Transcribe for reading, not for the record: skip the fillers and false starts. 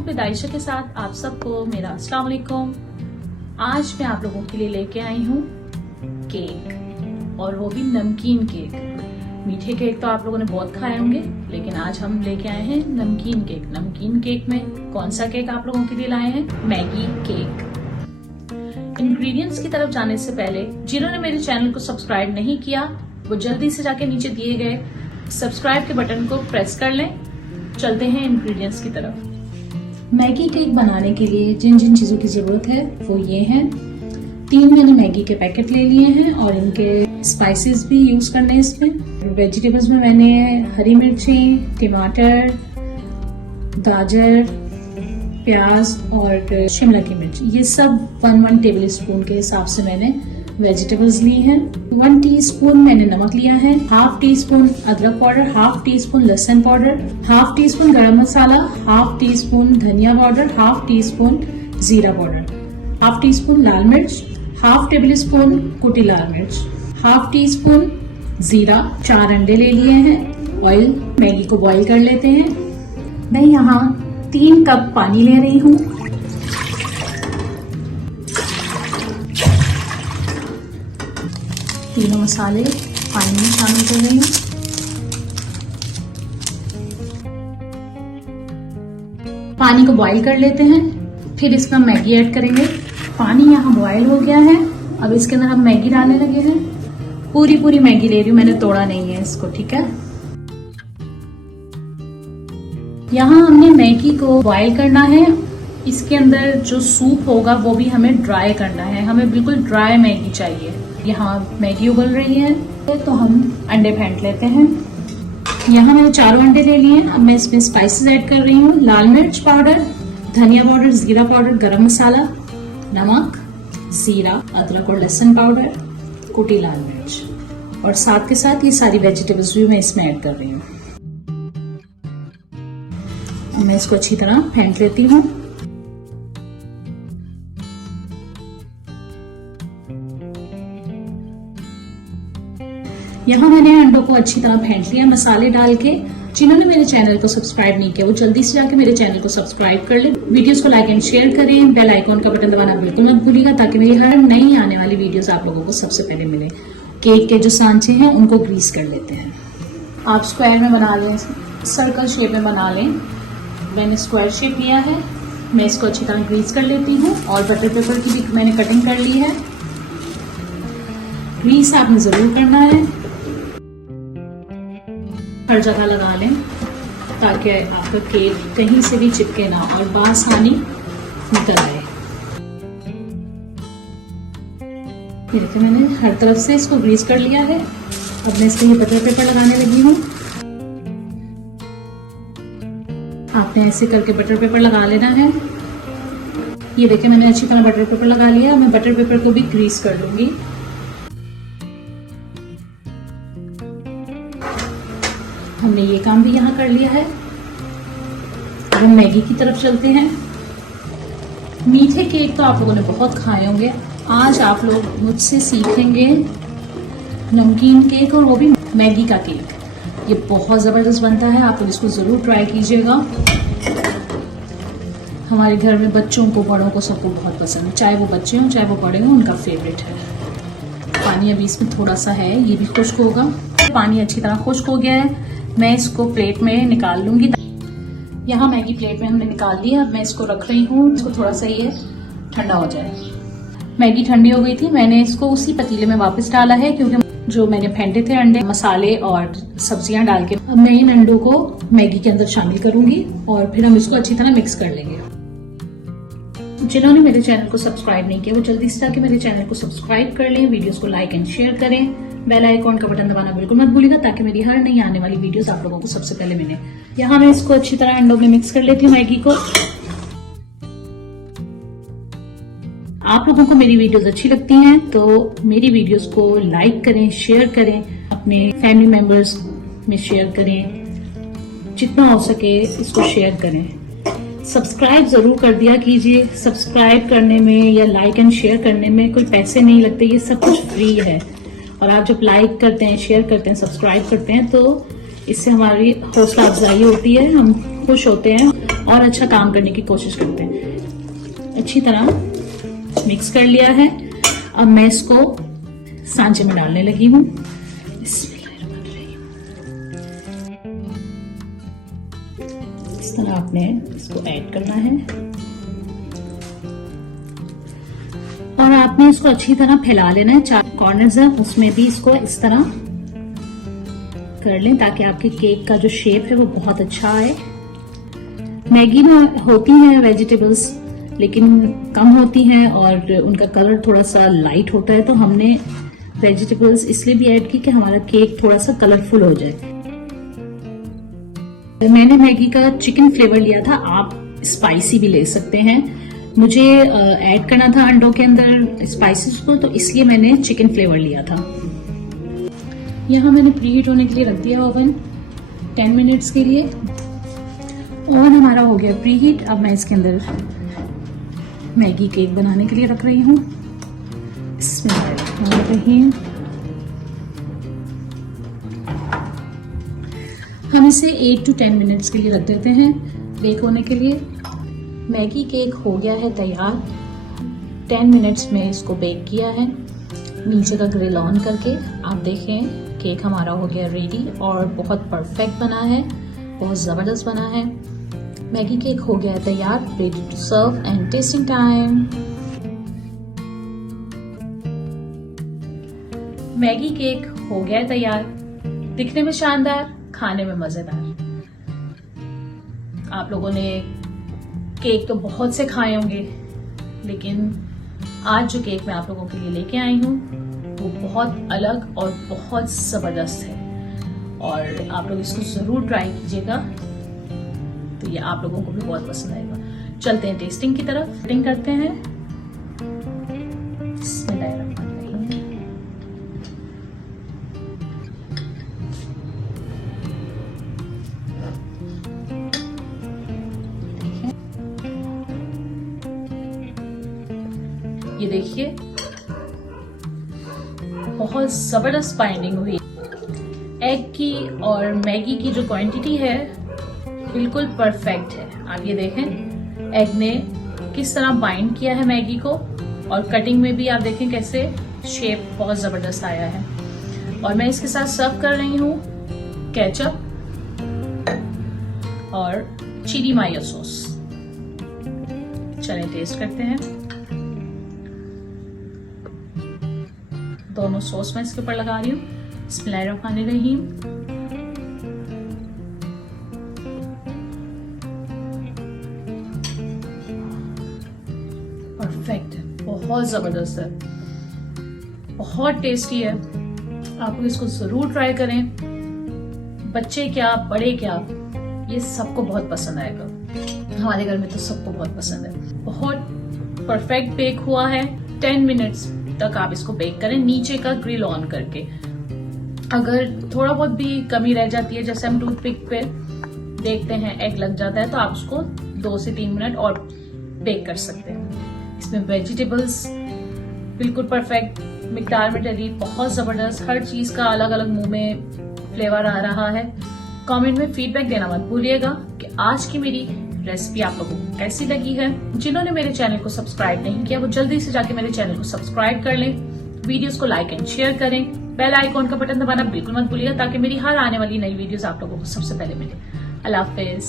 Cook with Ayesha के साथ आप सबको मेरा अस्सलाम वालेकुम। आज मैं आप लोगों के लिए लेके आई हूँ केक, और वो भी नमकीन केक। मीठे केक तो आप लोगों ने बहुत खाए होंगे, लेकिन आज हम लेके आए हैं नमकीन केक। नमकीन केक में कौन सा केक आप लोगों के लिए लाए हैं? Maggi cake. इंग्रेडिएंट्स की तरफ जाने से पहले जिन्होंने मेरे चैनल को सब्सक्राइब नहीं किया वो जल्दी से जाके नीचे दिए गए सब्सक्राइब के बटन को प्रेस कर लें। चलते हैं इंग्रेडिएंट्स की तरफ। मैगी केक बनाने के लिए जिन जिन चीजों की जरूरत है वो ये हैं। 3 मैंने मैगी के पैकेट ले लिए हैं और इनके स्पाइसेस भी यूज करने हैं इसमें। वेजिटेबल्स में मैंने हरी मिर्ची, टमाटर, गाजर, प्याज और शिमला की मिर्च, ये सब 1 टेबल स्पून के हिसाब से मैंने वेजिटेबल्स ली हैं। 1 टीस्पून मैंने नमक लिया है, 1/2 टीस्पून अदरक पाउडर, 1/2 टीस्पून लहसुन पाउडर, 1/2 टीस्पून गरम मसाला, 1/2 टीस्पून धनिया पाउडर, 1/2 टीस्पून जीरा पाउडर, 1/2 टीस्पून लाल मिर्च, 1/2 टेबल स्पून कुटी लाल मिर्च, 1/2 टीस्पून जीरा, 4 अंडे ले लिए हैं। ऑयल, मैगी को बॉईल कर लेते हैं। मैं यहाँ 3 कप पानी ले रही हूँ। तीनों मसाले पानी में शामिल कर रही हूँ। पानी को बॉईल कर लेते हैं, फिर इसमें मैगी ऐड करेंगे। पानी यहाँ बॉईल हो गया है, अब इसके अंदर हम मैगी डालने लगे हैं। पूरी मैगी ले रही हूँ, मैंने तोड़ा नहीं है इसको, ठीक है। यहाँ हमने मैगी को बॉईल करना है। इसके अंदर जो सूप होगा वो भी हमें ड्राई करना है, हमें बिल्कुल ड्राई मैगी चाहिए। यहाँ मैगी उबल रही है तो हम अंडे फेंट लेते हैं। यहाँ मैंने 4 अंडे ले लिए हैं। अब मैं इसमें स्पाइसेस ऐड कर रही हूँ। लाल मिर्च पाउडर, धनिया पाउडर, जीरा पाउडर, गरम मसाला, नमक, जीरा, अदरक और लहसुन पाउडर, कुटी लाल मिर्च, और साथ के साथ ये सारी वेजिटेबल्स भी मैं इसमें ऐड कर रही हूँ। मैं इसको अच्छी तरह फेंट लेती हूँ। यहाँ मैंने अंडों को अच्छी तरह फेंट लिया मसाले डाल के। जिन्होंने मेरे चैनल को सब्सक्राइब नहीं किया वो जल्दी से जाके मेरे चैनल को सब्सक्राइब कर ले। वीडियोस को लाइक एंड शेयर करें। बेल आइकॉन का बटन दबाना बिल्कुल मत भूलिएगा ताकि मेरी हर नई आने वाली वीडियोस आप लोगों को सबसे पहले मिले। केक के जो सांचे हैं उनको ग्रीस कर लेते हैं। आप स्क्वायर में बना लें, सर्कल शेप में बना लें। मैंने स्क्वायर शेप लिया है। मैं इसको अच्छी तरह ग्रीस कर लेती हूँ और बटर पेपर की भी मैंने कटिंग कर ली है। ग्रीस आपने जरूर करना है, हर जगह लगा लें ताकि आपका केक कहीं से भी चिपके ना और बासानी निकल आए। देखिए मैंने हर तरफ से इसको ग्रीस कर लिया है। अब मैं इसमें ये बटर पेपर लगाने लगी हूँ। आपने ऐसे करके बटर पेपर लगा लेना है। ये देखिए मैंने अच्छी तरह बटर पेपर लगा लिया। मैं बटर पेपर को भी ग्रीस कर लूंगी। हमने ये काम भी यहाँ कर लिया है। अब हम मैगी की तरफ चलते हैं। मीठे केक तो आप लोगों ने बहुत खाए होंगे। आज आप लोग मुझसे सीखेंगे नमकीन केक, और वो भी मैगी का केक। ये बहुत जबरदस्त बनता है, आप लोग इसको जरूर ट्राई कीजिएगा। हमारे घर में बच्चों को, बड़ों को, सबको बहुत पसंद है। चाहे वो बच्चे हों चाहे वो बड़े हों, उनका फेवरेट है। पानी अभी इसमें थोड़ा सा है, ये भी खुश्क होगा। पानी अच्छी तरह खुश्क हो गया है। मैं इसको प्लेट में निकाल लूंगी। यहाँ मैगी प्लेट में हमने निकाल लिया। अब मैं इसको रख रही हूँ, इसको थोड़ा सा ये ठंडा हो जाए। मैगी ठंडी हो गई थी, मैंने इसको उसी पतीले में वापस डाला है क्योंकि जो मैंने फेंटे थे अंडे, मसाले और सब्जियां डाल के, अब मैं इन अंडों को मैगी के अंदर शामिल करूंगी और फिर हम इसको अच्छी तरह मिक्स कर लेंगे। जिन्होंने मेरे चैनल को सब्सक्राइब नहीं किया वो जल्दी से जाके मेरे चैनल को सब्सक्राइब कर लें, वीडियोस को लाइक एंड शेयर करें, बेल आइकॉन का बटन दबाना बिल्कुल मत भूलिएगा ताकि मेरी हर नई आने वाली वीडियोस आप लोगों को सबसे पहले मिले। यहाँ मैं इसको अच्छी तरह अंडों में मिक्स कर लेती हूँ मैगी को। आप लोगों को मेरी वीडियोस अच्छी लगती हैं तो मेरी वीडियोस को लाइक करें, शेयर करें, अपने फैमिली मेंबर्स में शेयर करें, जितना हो सके इसको शेयर करें। सब्सक्राइब जरूर कर दिया कीजिए। सब्सक्राइब करने में या लाइक एंड शेयर करने में कोई पैसे नहीं लगते, ये सब कुछ फ्री है। और आप जब लाइक करते हैं, शेयर करते हैं, सब्सक्राइब करते हैं तो इससे हमारी हौसला अफजाई होती है, हम खुश होते हैं। और अच्छा काम करने की कोशिश करते हैं। अच्छी तरह मिक्स कर लिया है। अब मैं इसको सांचे में डालने लगी हूँ। इस तरह आपने इसको ऐड करना है और आपने इसको अच्छी तरह फैला लेना है। 4 कॉर्नर्स है उसमें भी इसको इस तरह कर लें ताकि आपके केक का जो शेप है वो बहुत अच्छा आए। मैगी में होती हैं वेजिटेबल्स लेकिन कम होती हैं और उनका कलर थोड़ा सा लाइट होता है, तो हमने वेजिटेबल्स इसलिए भी ऐड की कि हमारा केक थोड़ा सा कलरफुल हो जाए। मैंने मैगी का चिकन फ्लेवर लिया था, आप स्पाइसी भी ले सकते हैं। मुझे ऐड करना था अंडों के अंदर स्पाइसेस को, तो इसलिए मैंने चिकन फ्लेवर लिया था। यहाँ मैंने प्रीहीट होने के लिए रख दिया ओवन 10 मिनट्स के लिए। ओवन हमारा हो गया प्रीहीट। अब मैं इसके अंदर मैगी केक बनाने के लिए रख रही हूँ। बिस्मिल्लाहिर्रहमानिर्रहीम। हम इसे 8 to 10 मिनट्स के लिए रख देते हैं बेक होने के लिए। मैगी केक हो गया है तैयार। 10 मिनट्स में इसको बेक किया है नीचे का ग्रिल ऑन करके। आप देखें केक हमारा हो गया रेडी और बहुत परफेक्ट बना है, बहुत ज़बरदस्त बना है। मैगी केक हो गया है तैयार, ready to serve and testing time. Maggi cake हो गया है तैयार, दिखने में शानदार, खाने में मजेदार। आप लोगों ने केक तो बहुत से खाए होंगे, लेकिन आज जो केक मैं आप लोगों के लिए लेके आई हूँ वो बहुत अलग और बहुत जबरदस्त है और आप लोग इसको जरूर ट्राई कीजिएगा, तो ये आप लोगों को भी बहुत पसंद आएगा। चलते हैं टेस्टिंग की तरफ। टेस्टिंग करते हैं। ये देखिए बहुत जबरदस्त बाइंडिंग हुई। एग की और मैगी की जो क्वांटिटी है बिल्कुल परफेक्ट है। आप ये देखें एग ने किस तरह बाइंड किया है मैगी को, और कटिंग में भी आप देखें कैसे शेप बहुत जबरदस्त आया है। और मैं इसके साथ सर्व कर रही हूँ केचप और चिली मायो सॉस। चलिए टेस्ट करते हैं। दोनों सॉस मैं इसके ऊपर लगा रही हूँ। बिस्मिल्लाहिर्रहमानिर्रहीम। परफेक्ट है, बहुत जबरदस्त है, बहुत टेस्टी है। आप लोग इसको जरूर ट्राई करें। बच्चे क्या बड़े क्या, ये सबको बहुत पसंद आएगा। हमारे घर में तो सबको बहुत पसंद है। बहुत परफेक्ट बेक हुआ है। 10 मिनट्स तक आप इसको बेक करें नीचे का ग्रिल ऑन करके। अगर थोड़ा बहुत भी कमी रह जाती है, जैसे हम टूथपिक पे देखते हैं एग लग जाता है, तो आप उसको 2 से 3 मिनट और बेक कर सकते हैं। इसमें वेजिटेबल्स बिल्कुल परफेक्ट मिकदार में डली, बहुत जबरदस्त। हर चीज का अलग अलग मुंह में फ्लेवर आ रहा है। कमेंट में फीडबैक देना मत भूलिएगा कि आज की मेरी रेसिपी आप लोगों को कैसी लगी है। जिन्होंने मेरे चैनल को सब्सक्राइब नहीं किया वो जल्दी से जाके मेरे चैनल को सब्सक्राइब कर लें। वीडियोस को लाइक एंड शेयर करें। बेल आइकॉन का बटन दबाना बिल्कुल मत भूलिएगा ताकि मेरी हर आने वाली नई वीडियोस आप लोगों को सबसे पहले मिले। अल्लाह हाफिज।